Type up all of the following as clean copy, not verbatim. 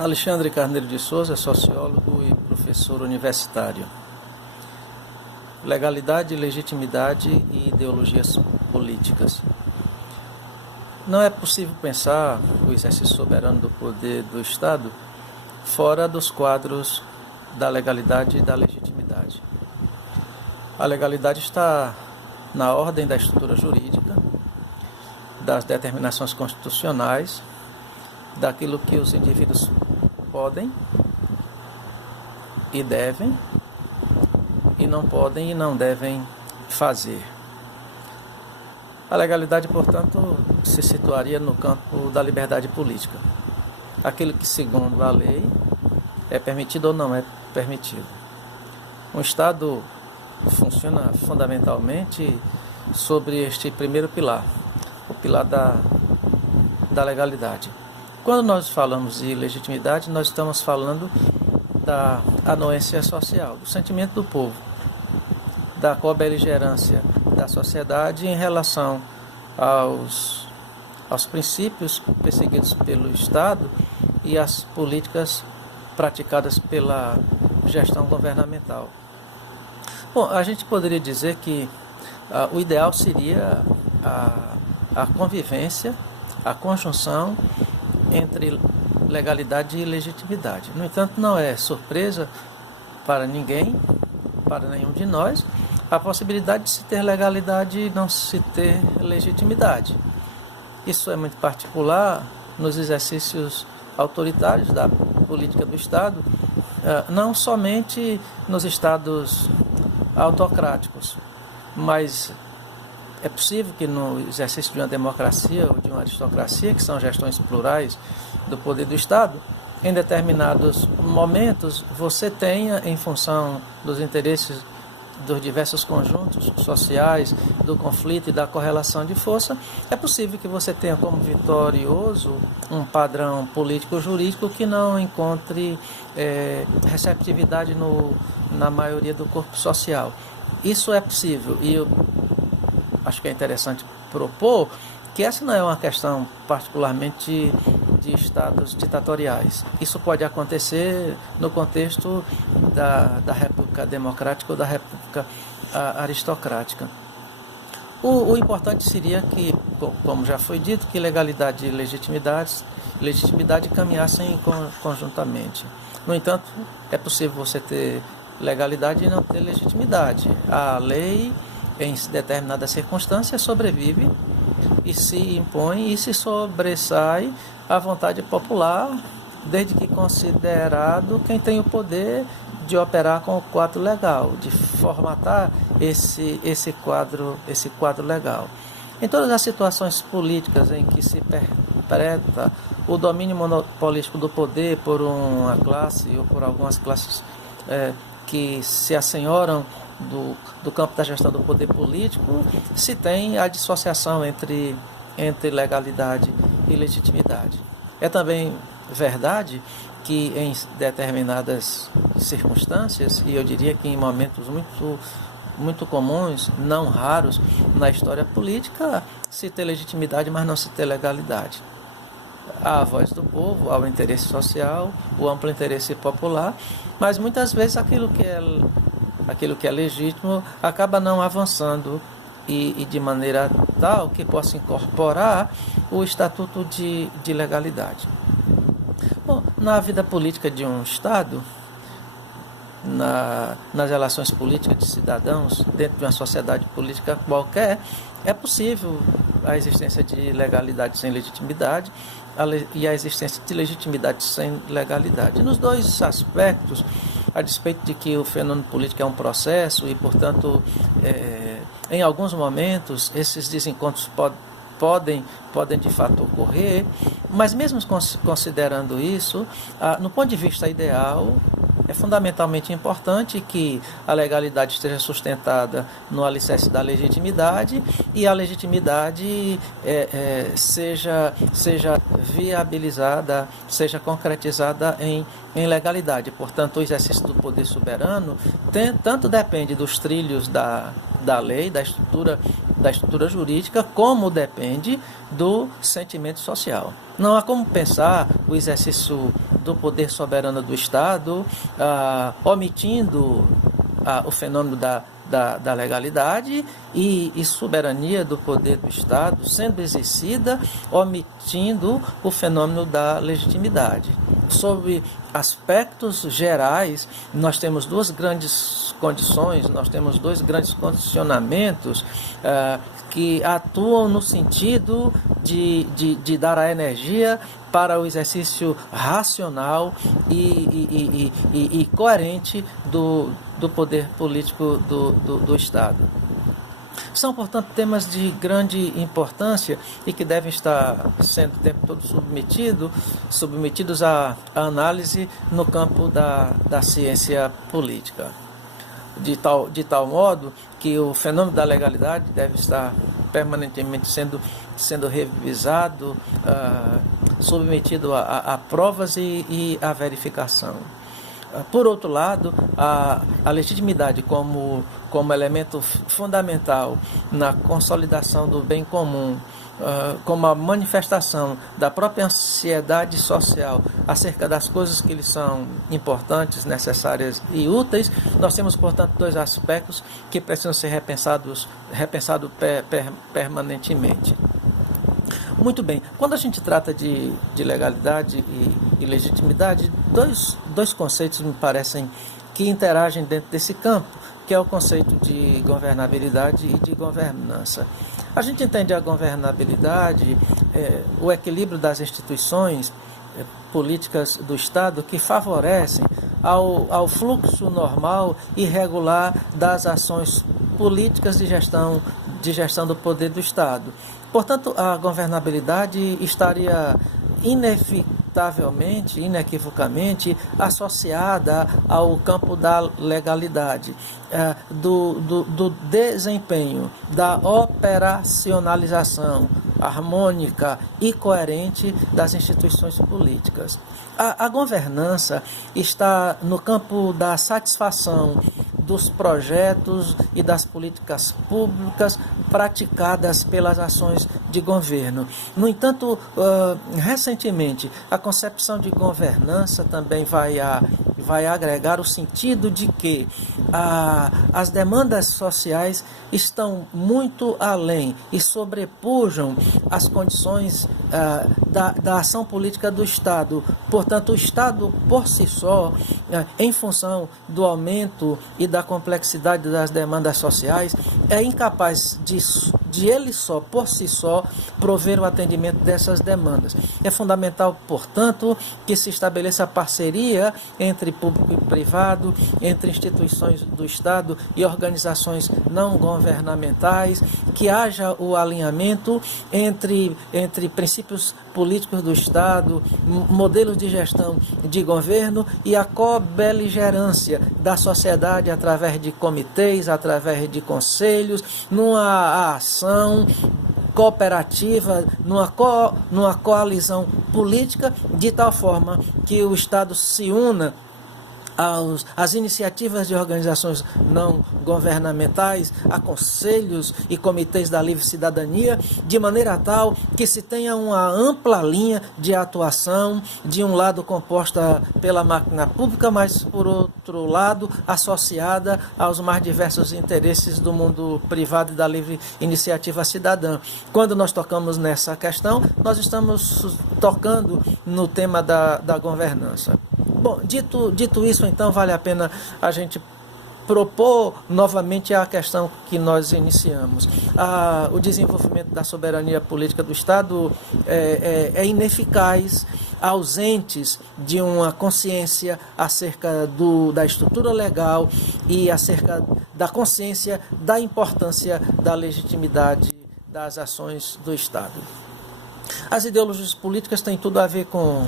Alexandre Carneiro de Souza, sociólogo e professor universitário. Legalidade, legitimidade e ideologias políticas. Não é possível pensar o exercício soberano do poder do Estado fora dos quadros da legalidade e da legitimidade. A legalidade está na ordem da estrutura jurídica, das determinações constitucionais, daquilo que os indivíduos podem e devem, e não podem e não devem fazer. A legalidade, portanto, se situaria no campo da liberdade política. Aquilo que, segundo a lei, é permitido ou não é permitido. Um Estado funciona fundamentalmente sobre este primeiro pilar, o pilar da legalidade. Quando nós falamos de legitimidade, nós estamos falando da anuência social, do sentimento do povo, da cobeligerância da sociedade em relação aos princípios perseguidos pelo Estado e às políticas praticadas pela gestão governamental. Bom, a gente poderia dizer que o ideal seria a convivência, a conjunção entre legalidade e legitimidade. No entanto, não é surpresa para ninguém, para nenhum de nós, a possibilidade de se ter legalidade e não se ter legitimidade. Isso é muito particular nos exercícios autoritários da política do Estado, não somente nos estados autocráticos, mas é possível que no exercício de uma democracia ou de uma aristocracia, que são gestões plurais do poder do Estado, em determinados momentos você tenha, em função dos interesses dos diversos conjuntos sociais, do conflito e da correlação de força, é possível que você tenha como vitorioso um padrão político-jurídico que não encontre receptividade na maioria do corpo social. Isso é possível e eu acho que é interessante propor que essa não é uma questão particularmente de estados ditatoriais. Isso pode acontecer no contexto da República Democrática ou da República Aristocrática. O importante seria que, como já foi dito, que legalidade e legitimidade caminhassem conjuntamente. No entanto, é possível você ter legalidade e não ter legitimidade. A lei, em determinadas circunstâncias, sobrevive e se impõe e se sobressai à vontade popular, desde que considerado quem tem o poder de operar com o quadro legal, de formatar esse quadro legal. Em todas as situações políticas em que se perpetra o domínio monopolístico do poder por uma classe ou por algumas classes que se assenhoram do campo da gestão do poder político, se tem a dissociação entre legalidade e legitimidade. É também verdade que em determinadas circunstâncias, e eu diria que em momentos muito comuns, não raros, na história política, se ter legitimidade, mas não se ter legalidade. Há a voz do povo, há o interesse social, o amplo interesse popular, mas muitas vezes aquilo que é legítimo acaba não avançando e de maneira tal que possa incorporar o estatuto de legalidade. Bom, na vida política de um Estado, nas relações políticas de cidadãos, dentro de uma sociedade política qualquer, é possível a existência de legalidade sem legitimidade e a existência de legitimidade sem legalidade. Nos dois aspectos, a despeito de que o fenômeno político é um processo e, portanto, em alguns momentos esses desencontros podem de fato ocorrer, mas mesmo considerando isso, no ponto de vista ideal, é fundamentalmente importante que a legalidade esteja sustentada no alicerce da legitimidade e a legitimidade seja viabilizada, seja concretizada em legalidade. Portanto, o exercício do poder soberano tanto depende dos trilhos da lei, da estrutura jurídica, como depende do sentimento social. Não há como pensar o exercício do poder soberano do Estado, omitindo o fenômeno da legalidade e soberania do poder do Estado sendo exercida, omitindo o fenômeno da legitimidade. Sob aspectos gerais, nós temos duas grandes condições, nós temos dois grandes condicionamentos que atuam no sentido de dar a energia para o exercício racional e coerente do poder político do Estado. São, portanto, temas de grande importância e que devem estar sendo o tempo todo submetidos à análise no campo da ciência política. De tal modo que o fenômeno da legalidade deve estar permanentemente sendo revisado, submetido a provas e a verificação. Por outro lado, a legitimidade como elemento fundamental na consolidação do bem comum, como a manifestação da própria ansiedade social acerca das coisas que lhes são importantes, necessárias e úteis, nós temos, portanto, dois aspectos que precisam ser repensados permanentemente. Muito bem, quando a gente trata de legalidade e legitimidade, dois conceitos me parecem que interagem dentro desse campo, que é o conceito de governabilidade e de governança. A gente entende a governabilidade, o equilíbrio das instituições políticas do Estado que favorecem ao fluxo normal e regular das ações políticas de gestão do poder do Estado. Portanto, a governabilidade estaria inequivocamente associada ao campo da legalidade, do desempenho, da operacionalização harmônica e coerente das instituições políticas. A governança está no campo da satisfação dos projetos e das políticas públicas praticadas pelas ações de governo. No entanto, recentemente, a concepção de governança também vai agregar o sentido de que as demandas sociais estão muito além e sobrepujam as condições da ação política do Estado. Portanto, o Estado, por si só, em função do aumento e da complexidade das demandas sociais, é incapaz de ele só, por si só, prover o atendimento dessas demandas. É fundamental, portanto, que se estabeleça a parceria entre público e privado, entre instituições do Estado e organizações não governamentais, que haja o alinhamento entre princípios políticos do Estado, modelos de gestão de governo e a cobeligerância da sociedade através de comitês, através de conselhos, numa ação cooperativa, numa coalizão política, de tal forma que o Estado se una às iniciativas de organizações não governamentais, a conselhos e comitês da livre cidadania, de maneira tal que se tenha uma ampla linha de atuação, de um lado composta pela máquina pública, mas por outro lado associada aos mais diversos interesses do mundo privado e da livre iniciativa cidadã. Quando nós tocamos nessa questão, nós estamos tocando no tema da governança. Bom, dito isso, então, vale a pena a gente propor novamente a questão que nós iniciamos. O desenvolvimento da soberania política do Estado é ineficaz, ausentes de uma consciência acerca da estrutura legal e acerca da consciência da importância da legitimidade das ações do Estado. As ideologias políticas têm tudo a ver com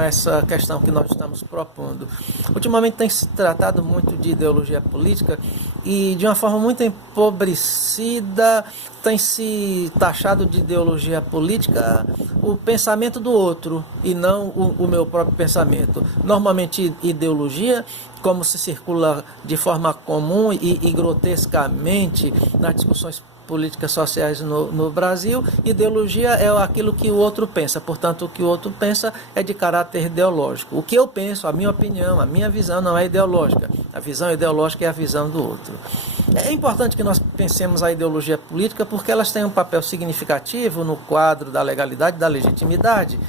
essa questão que nós estamos propondo. Ultimamente tem se tratado muito de ideologia política e de uma forma muito empobrecida tem se taxado de ideologia política o pensamento do outro e não o meu próprio pensamento. Normalmente ideologia, como se circula de forma comum e grotescamente nas discussões políticas sociais no Brasil. Ideologia é aquilo que o outro pensa, portanto, o que o outro pensa é de caráter ideológico. O que eu penso, a minha opinião, a minha visão não é ideológica. A visão ideológica é a visão do outro. É importante que nós pensemos a ideologia política porque elas têm um papel significativo no quadro da legalidade e da legitimidade.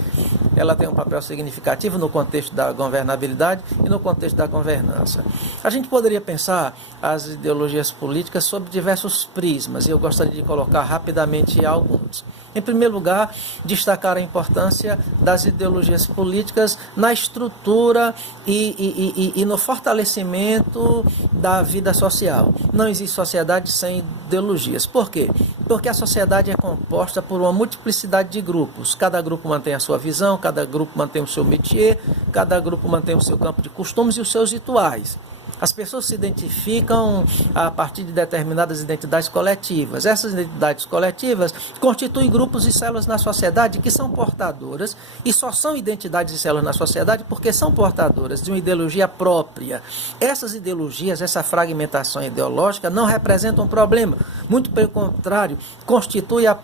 Ela tem um papel significativo no contexto da governabilidade e no contexto da governança. A gente poderia pensar as ideologias políticas sob diversos prismas, e eu gostaria de colocar rapidamente alguns. Em primeiro lugar, destacar a importância das ideologias políticas na estrutura e no fortalecimento da vida social. Não existe sociedade sem ideologias. Por quê? Porque a sociedade é composta por uma multiplicidade de grupos. Cada grupo mantém a sua visão, cada grupo mantém o seu métier, cada grupo mantém o seu campo de costumes e os seus rituais. As pessoas se identificam a partir de determinadas identidades coletivas. Essas identidades coletivas constituem grupos e células na sociedade que são portadoras, e só são identidades e células na sociedade porque são portadoras de uma ideologia própria. Essas ideologias, essa fragmentação ideológica não representam um problema. Muito pelo contrário, constitui a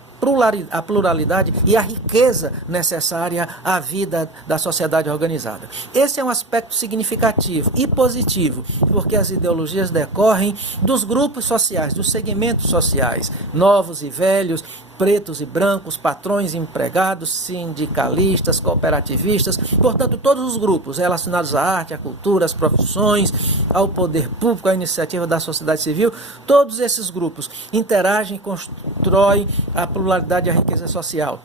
pluralidade e a riqueza necessária à vida da sociedade organizada. Esse é um aspecto significativo e positivo, porque as ideologias decorrem dos grupos sociais, dos segmentos sociais, novos e velhos, pretos e brancos, patrões e empregados, sindicalistas, cooperativistas, portanto, todos os grupos relacionados à arte, à cultura, às profissões, ao poder público, à iniciativa da sociedade civil, todos esses grupos interagem e constroem a pluralidade e a riqueza social.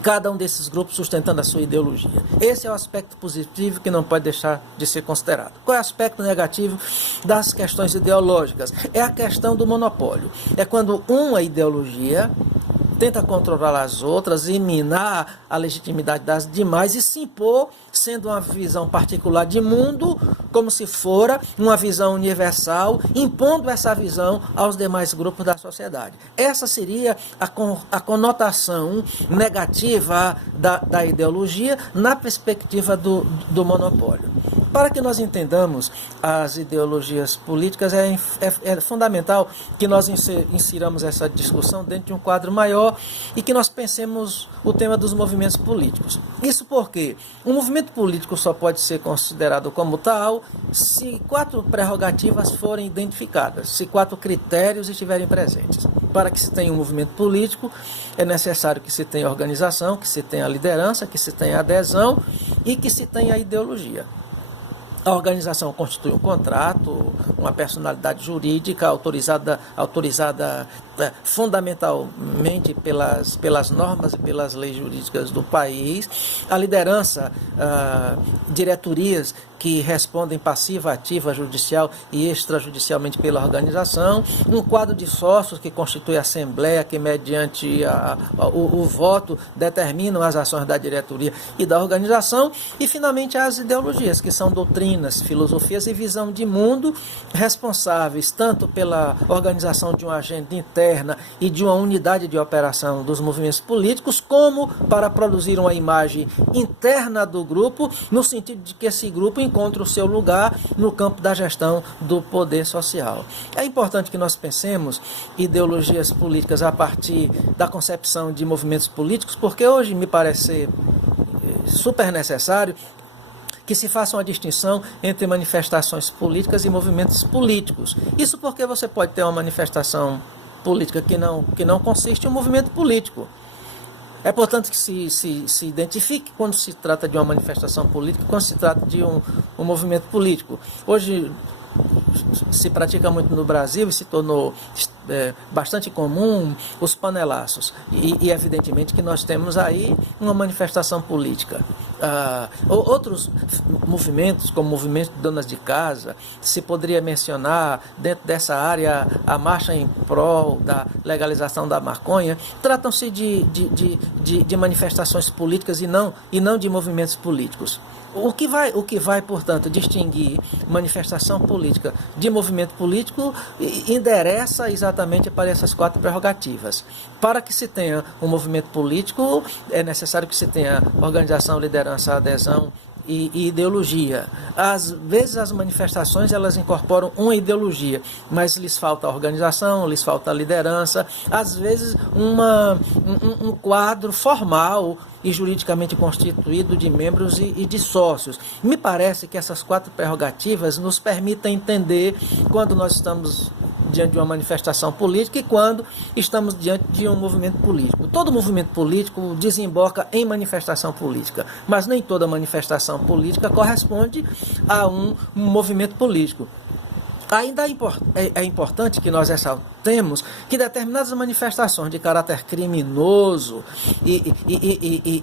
Cada um desses grupos sustentando a sua ideologia. Esse é o aspecto positivo que não pode deixar de ser considerado. Qual é o aspecto negativo das questões ideológicas? É a questão do monopólio. É quando uma ideologia tenta controlar as outras e minar a legitimidade das demais e se impor, sendo uma visão particular de mundo, como se fora uma visão universal, impondo essa visão aos demais grupos da sociedade. Essa seria a conotação negativa da ideologia na perspectiva do monopólio. Para que nós entendamos as ideologias políticas, é fundamental que nós insiramos essa discussão dentro de um quadro maior e que nós pensemos o tema dos movimentos políticos. Isso porque um movimento político só pode ser considerado como tal se 4 prerrogativas forem identificadas, se 4 critérios estiverem presentes. Para que se tenha um movimento político, é necessário que se tenha organização, que se tenha liderança, que se tenha adesão e que se tenha ideologia. A organização constitui um contrato, uma personalidade jurídica autorizada fundamentalmente pelas normas e pelas leis jurídicas do país. A liderança, diretorias que respondem passiva, ativa, judicial e extrajudicialmente pela organização. Um quadro de sócios que constitui a assembleia, que mediante o voto determinam as ações da diretoria e da organização. E, finalmente, as ideologias, que são doutrinas, filosofias e visão de mundo responsáveis tanto pela organização de uma agenda interna e de uma unidade de operação dos movimentos políticos, como para produzir uma imagem interna do grupo, no sentido de que esse grupo encontre o seu lugar no campo da gestão do poder social. É importante que nós pensemos ideologias políticas a partir da concepção de movimentos políticos, porque hoje me parece ser super necessário que se faça uma distinção entre manifestações políticas e movimentos políticos. Isso porque você pode ter uma manifestação política que não consiste em um movimento político. É, portanto, que se identifique quando se trata de uma manifestação política, quando se trata de um movimento político. Hoje se pratica muito no Brasil e se tornou bastante comum os panelaços. E evidentemente que nós temos aí uma manifestação política. Outros movimentos, como o movimento de donas de casa, se poderia mencionar dentro dessa área a marcha em prol da legalização da maconha, tratam-se de manifestações políticas e não de movimentos políticos. O que vai, portanto, distinguir manifestação política de movimento político endereça exatamente para essas 4 prerrogativas. Para que se tenha um movimento político, é necessário que se tenha organização, liderança, adesão e ideologia. Às vezes as manifestações elas incorporam uma ideologia, mas lhes falta organização, lhes falta liderança, às vezes um quadro formal e juridicamente constituído de membros e de sócios. Me parece que essas 4 prerrogativas nos permitem entender quando nós estamos diante de uma manifestação política e quando estamos diante de um movimento político. Todo movimento político desemboca em manifestação política, mas nem toda manifestação política corresponde a um movimento político. Ainda é importante que nós ressaltemos que determinadas manifestações de caráter criminoso e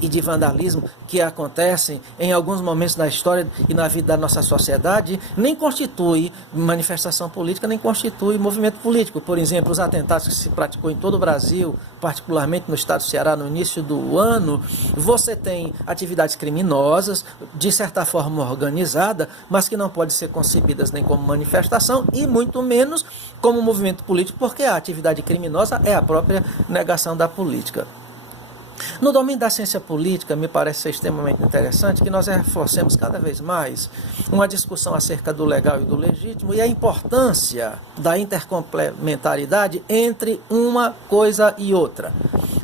de vandalismo que acontecem em alguns momentos da história e na vida da nossa sociedade nem constitui manifestação política, nem constitui movimento político. Por exemplo, os atentados que se praticou em todo o Brasil, particularmente no estado do Ceará no início do ano, você tem atividades criminosas, de certa forma organizada, mas que não podem ser concebidas nem como manifestação e muito menos como movimento político, porque a atividade criminosa é a própria negação da política. No domínio da ciência política, me parece ser extremamente interessante que nós reforcemos cada vez mais uma discussão acerca do legal e do legítimo e a importância da intercomplementaridade entre uma coisa e outra.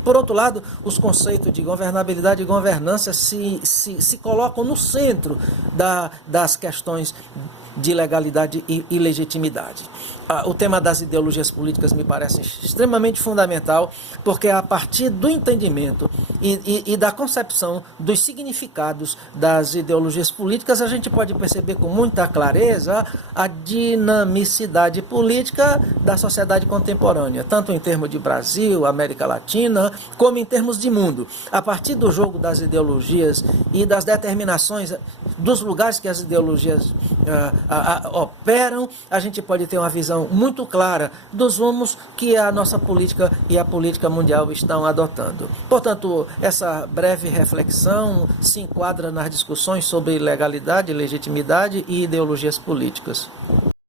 Por outro lado, os conceitos de governabilidade e governança se colocam no centro das questões de legalidade e legitimidade. O tema das ideologias políticas me parece extremamente fundamental, porque a partir do entendimento e da concepção dos significados das ideologias políticas, a gente pode perceber com muita clareza a dinamicidade política da sociedade contemporânea, tanto em termos de Brasil, América Latina, como em termos de mundo. A partir do jogo das ideologias e das determinações dos lugares que as ideologias operam, a gente pode ter uma visão muito clara dos rumos que a nossa política e a política mundial estão adotando. Portanto, essa breve reflexão se enquadra nas discussões sobre legalidade, legitimidade e ideologias políticas.